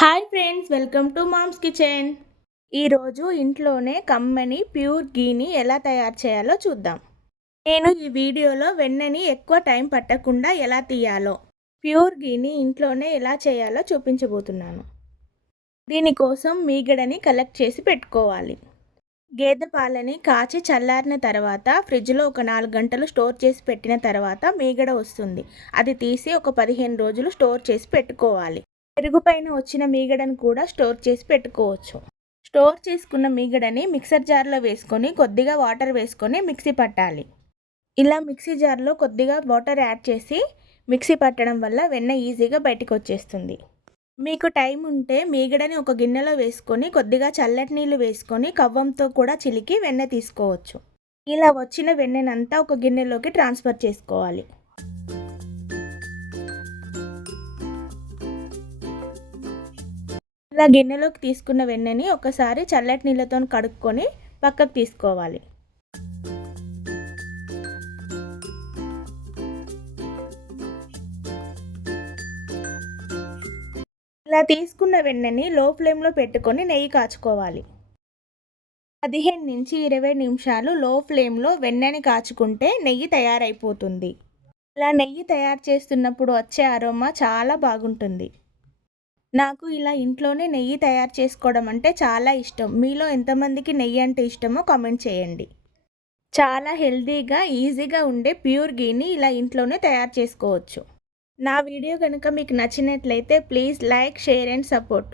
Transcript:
Hi friends, welcome to mom's kitchen. ఈరోజు ఇంట్లోనే కమ్మని ప్యూర్ గీని ఎలా తయారు చేయాలో చూద్దాం. నేను ఈ వీడియోలో వెన్నని ఎక్కువ టైం పట్టకుండా ఎలా తీయాలో, ప్యూర్ గీని ఇంట్లోనే ఎలా చేయాలో చూపించబోతున్నాను. దీనికోసం మీగడని కలెక్ట్ చేసి పెట్టుకోవాలి. గేదె పాలని కాచి చల్లారిన తర్వాత ఫ్రిడ్జ్లో ఒక 4 గంటలు స్టోర్ చేసి పెట్టిన తర్వాత మీగడ వస్తుంది. అది తీసి ఒక 15 రోజులు స్టోర్ చేసి పెట్టుకోవాలి. పెరుగు పైన వచ్చిన మీగడను కూడా స్టోర్ చేసి పెట్టుకోవచ్చు. స్టోర్ చేసుకున్న మీగడని మిక్సర్ జార్లో వేసుకొని కొద్దిగా వాటర్ వేసుకొని మిక్సీ పట్టాలి. ఇలా మిక్సీ జార్లో కొద్దిగా వాటర్ యాడ్ చేసి మిక్సీ పట్టడం వల్ల వెన్న ఈజీగా బయటకు వచ్చేస్తుంది. మీకు టైం ఉంటే మీగడని ఒక గిన్నెలో వేసుకొని కొద్దిగా చల్లటి నీళ్ళు వేసుకొని కవ్వంతో కూడా చిలికి వెన్న తీసుకోవచ్చు. ఇలా వచ్చిన వెన్ననంతా ఒక గిన్నెలోకి ట్రాన్స్ఫర్ చేసుకోవాలి. ఇలా గిన్నెలోకి తీసుకున్న వెన్నని ఒకసారి చల్లటి నీళ్ళతో కడుక్కొని పక్కకు తీసుకోవాలి. ఇలా తీసుకున్న వెన్నని లో ఫ్లేమ్లో పెట్టుకొని నెయ్యి కాచుకోవాలి. 15 నుంచి 20 నిమిషాలు లో ఫ్లేమ్లో వెన్నని కాచుకుంటే నెయ్యి తయారైపోతుంది. ఇలా నెయ్యి తయారు చేస్తున్నప్పుడు వచ్చే అరోమా చాలా బాగుంటుంది. నాకు ఇలా ఇంట్లోనే నెయ్యి తయారు చేసుకోవడం అంటే చాలా ఇష్టం. మీలో ఎంతమందికి నెయ్యి అంటే ఇష్టమో కామెంట్ చేయండి. చాలా హెల్తీగా, ఈజీగా ఉండే ప్యూర్ గీని ఇలా ఇంట్లోనే తయారు చేసుకోవచ్చు. నా వీడియో కనుక మీకు నచ్చినట్లయితే please like, share and support.